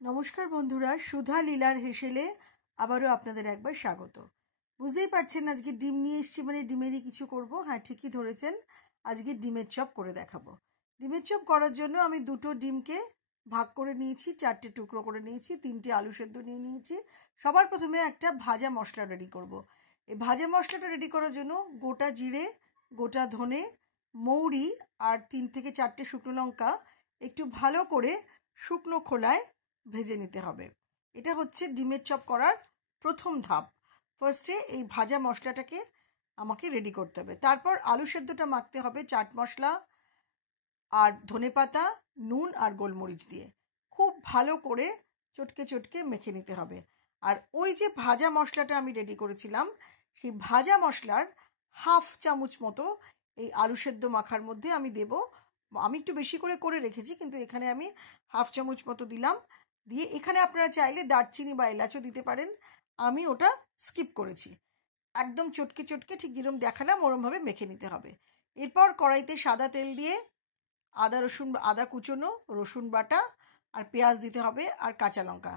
নমস্কার বন্ধুরা, সুধা লীলার হেসেলে আবারও আপনাদের একবার স্বাগত। বুঝতেই পারছেন আজকে ডিম নিয়ে এসেছি, মানে ডিমেরই কিছু করব। হ্যাঁ, ঠিকই ধরেছেন, আজকে ডিমের চপ করে দেখাবো। ডিমের চপ করার জন্য আমি দুটো ডিমকে ভাগ করে নিয়েছি, 4টে টুকরো করে নিয়েছি, 3টে আলু সেদ্ধ নিয়ে নিয়েছি। সবার প্রথমে একটা ভাজা মশলা রেডি করব। এই ভাজা মশলাটা রেডি করার জন্য গোটা জিরে, গোটা ধনে, মৌরি আর 3 থেকে 4টে শুকনো লঙ্কা একটু ভালো করে শুকনো খোলায় ভেজে নিতে হবে। এটা হচ্ছে ডিমের চপ করার প্রথম ধাপ। ফার্স্টে এই ভাজা মশলাটাকে আমাকে রেডি করতে হবে। তারপর আলু সেদ্ধটা মাখতে হবে চাট মশলা আর ধনেপাতা, নুন আর গোলমরিচ দিয়ে খুব ভালো করে চটকে চটকে মেখে নিতে হবে। আর ওই যে ভাজা মশলাটা আমি রেডি করেছিলাম, সেই ভাজা মশলার হাফ চামচ মতো এই আলু সেদ্ধ মাখার মধ্যে আমি দেব। আমি একটু বেশি করে করে রেখেছি, কিন্তু এখানে আমি হাফ চামচ মতো দিলাম। দিয়ে এখানে আপনারা চাইলে দারচিনি বা এলাচও দিতে পারেন, আমি ওটা স্কিপ করেছি। একদম চটকে চটকে ঠিক যেরকম দেখালাম ওরমভাবে মেখে নিতে হবে। এরপর কড়াইতে সাদা তেল দিয়ে আদা কুচোনো, রসুন বাটা আর পেঁয়াজ দিতে হবে আর কাঁচা লঙ্কা।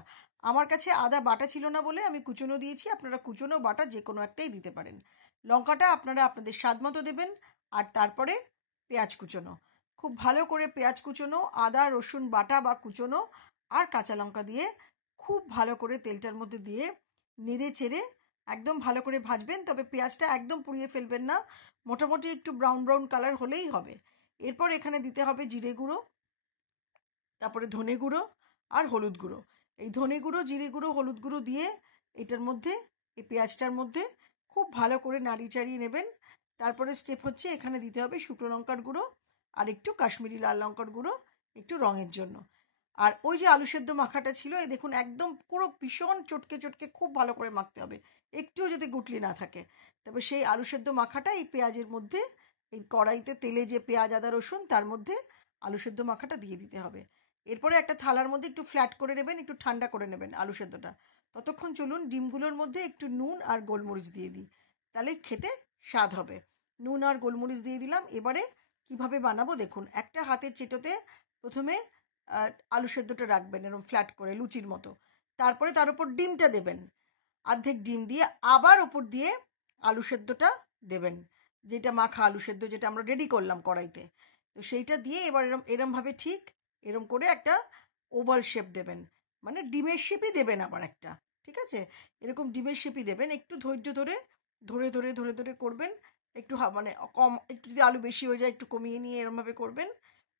আমার কাছে আদা বাটা ছিল না বলে আমি কুচোনো দিয়েছি, আপনারা কুচোনো বাটা যে কোনো একটাই দিতে পারেন। লঙ্কাটা আপনারা আপনাদের স্বাদ মতো দেবেন। আর তারপরে পেঁয়াজ কুচোনো, খুব ভালো করে পেঁয়াজ কুচোনো, আদা রসুন বাটা বা কুচোনো আর কাঁচা লঙ্কা দিয়ে খুব ভালো করে তেলটার মধ্যে দিয়ে নেড়ে চেড়ে একদম ভালো করে ভাজবেন। তবে পেঁয়াজটা একদম পুড়িয়ে ফেলবেন না, মোটামুটি একটু ব্রাউন ব্রাউন কালার হলেই হবে। এরপর এখানে দিতে হবে জিরে গুঁড়ো, তারপরে ধনে গুঁড়ো আর হলুদ গুঁড়ো। এই ধনে গুঁড়ো, জিরে গুঁড়ো, হলুদ গুঁড়ো দিয়ে এটার মধ্যে, এই পেঁয়াজটার মধ্যে খুব ভালো করে নাড়িয়ে চাড়িয়ে নেবেন। তারপরে স্টেপ হচ্ছে এখানে দিতে হবে শুকনো লঙ্কার গুঁড়ো আর একটু কাশ্মীরি লাল লঙ্কার গুঁড়ো, একটু রঙের জন্য। আর ওই যে আলু সেদ্ধ মাখাটা ছিল, এই দেখুন একদম পুরো ভীষণ চটকে চটকে খুব ভালো করে মাখতে হবে, একটুও যদি গুটলি না থাকে। তবে সেই আলু সেদ্ধ মাখাটা এই পেঁয়াজের মধ্যে, এই কড়াইতে তেলে যে পেঁয়াজ আদা রসুন তার মধ্যে আলু সেদ্ধ মাখাটা দিয়ে দিতে হবে। এরপরে একটা থালার মধ্যে একটু ফ্ল্যাট করে নেবেন, একটু ঠান্ডা করে নেবেন আলু সেদ্ধটা। ততক্ষণ চলুন ডিমগুলোর মধ্যে একটু নুন আর গোলমরিচ দিয়ে দিই, তাহলে খেতে স্বাদ হবে। নুন আর গোলমরিচ দিয়ে দিলাম। এবারে কিভাবে বানাবো দেখুন। একটা হাতের চেটোতে প্রথমে আলু সেদ্ধটা রাখবেন এরকম ফ্ল্যাট করে লুচির মতো। তারপরে তার উপর ডিমটা দেবেন, অর্ধেক ডিম দিয়ে আবার ওপর দিয়ে আলু সেদ্ধটা দেবেন, যেটা মাখা আলু সেদ্ধ যেটা আমরা রেডি করলাম কড়াইতে। তো সেইটা দিয়ে এবার এরমভাবে ঠিক এরম করে একটা ওভাল শেপ দেবেন, মানে ডিমের শেপই দেবেন আবার একটা, ঠিক আছে? এরকম ডিমের শেপই দেবেন। একটু ধৈর্য ধরে ধরে ধরে ধরে ধরে করবেন। একটু মানে কম, একটু যদি আলু বেশি হয়ে যায় একটু কমিয়ে নিয়ে এরমভাবে করবেন।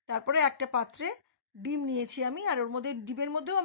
তারপরে একটা পাত্রে ডিম নিয়েছি আমি, আর ওর মধ্যে ডিমের মধ্যেও